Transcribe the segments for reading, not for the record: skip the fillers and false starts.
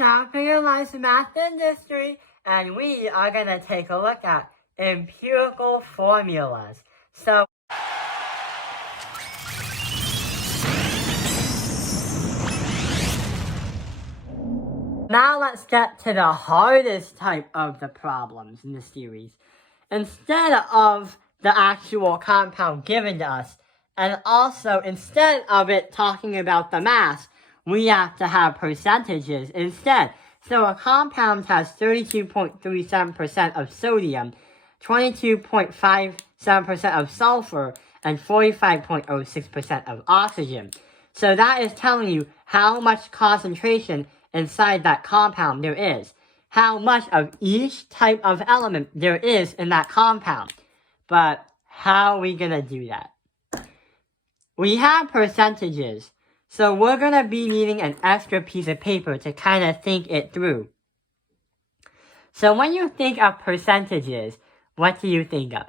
Capitalized Math Industry, and we are going to take a look at empirical formulas. So, now let's get to the hardest type of the problems in the series. Instead of the actual compound given to us, and also instead of it talking about the mass, we have to have percentages instead. So a compound has 32.37% of sodium, 22.57% of sulfur, and 45.06% of oxygen. So that is telling you how much concentration inside that compound there is, how much of each type of element there is in that compound. But how are we going to do that? We have percentages, so we're going to be needing an extra piece of paper to kind of think it through. So when you think of percentages, what do you think of?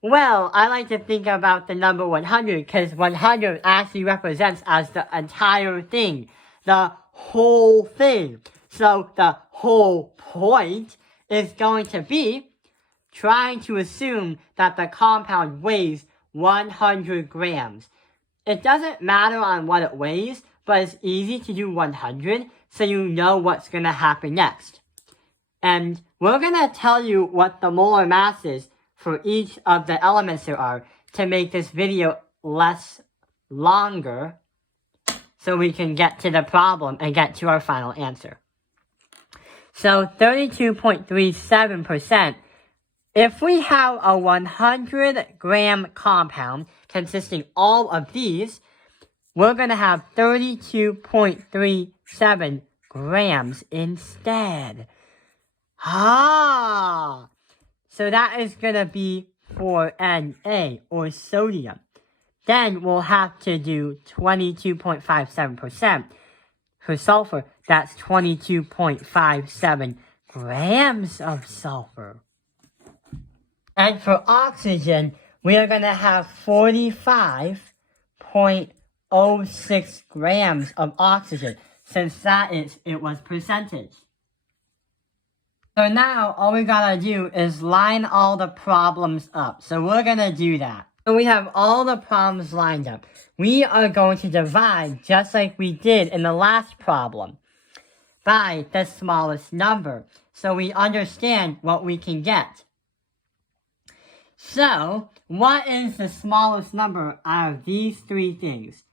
Well, I like to think about the number 100 because 100 actually represents as the entire thing, the whole thing. So the whole point is going to be trying to assume that the compound weighs 100 grams. It doesn't matter on what it weighs, but it's easy to do 100 so you know what's going to happen next. And we're going to tell you what the molar mass is for each of the elements there are to make this video longer so we can get to the problem and get to our final answer. So 32.37%, if we have a 100-gram compound consisting all of these, we're going to have 32.37 grams instead. So that is going to be for Na, or sodium. Then we'll have to do 22.57% for sulfur. That's 22.57 grams of sulfur. And for oxygen, we are going to have 45.06 grams of oxygen, since it was percentage. So now, all we gotta do is line all the problems up. So we're gonna do that. So we have all the problems lined up. We are going to divide, just like we did in the last problem, by the smallest number, so we understand what we can get. So, what is the smallest number out of these three things?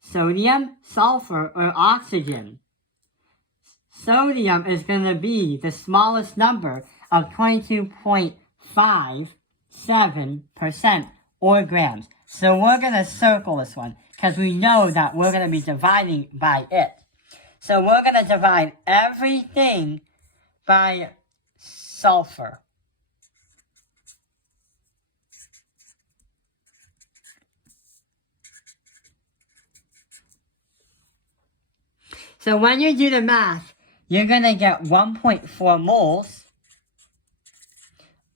Sodium, sulfur, or oxygen? Sodium is going to be the smallest number of 22.57% or grams. So we're going to circle this one because we know that we're going to be dividing by it. So we're going to divide everything by sulfur. So when you do the math, you're going to get 1.4 moles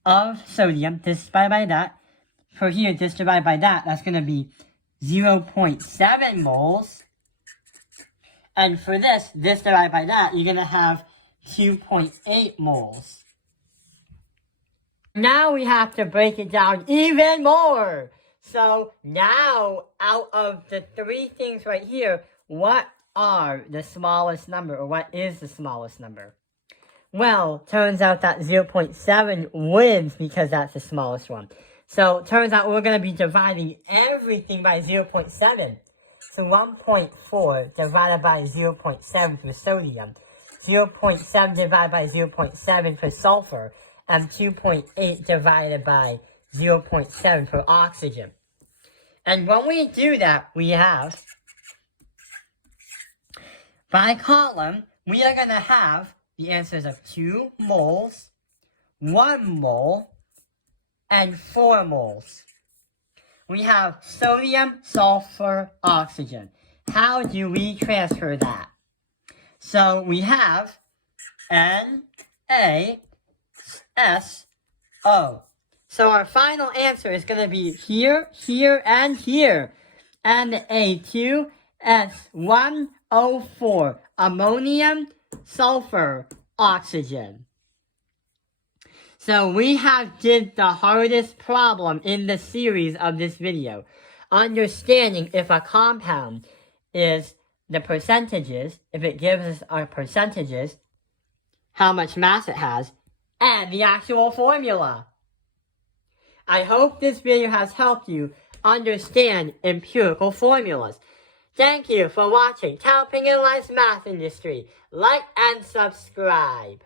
of sodium. This divided by that. For here, this divided by that, that's going to be 0.7 moles. And for this divided by that, you're going to have 2.8 moles. Now we have to break it down even more. So now, out of the three things right here, what are the smallest number, or what is the smallest number? Well, turns out that 0.7 wins because that's the smallest one. So, turns out we're going to be dividing everything by 0.7. So, 1.4 divided by 0.7 for sodium, 0.7 divided by 0.7 for sulfur, and 2.8 divided by 0.7 for oxygen. And when we do that, we have, by column, we are going to have the answers of 2 moles, 1 mole, and 4 moles. We have sodium, sulfur, oxygen. How do we transfer that? So we have NaSO. So our final answer is going to be here, here, and here. Na2S1O4, ammonium sulfur, oxygen. So we have did the hardest problem in the series of this video, understanding if a compound is the percentages, if it gives us our percentages, how much mass it has, and the actual formula. I hope this video has helped you understand empirical formulas. Thank you for watching Taoping in Life's Math Industry. Like and subscribe.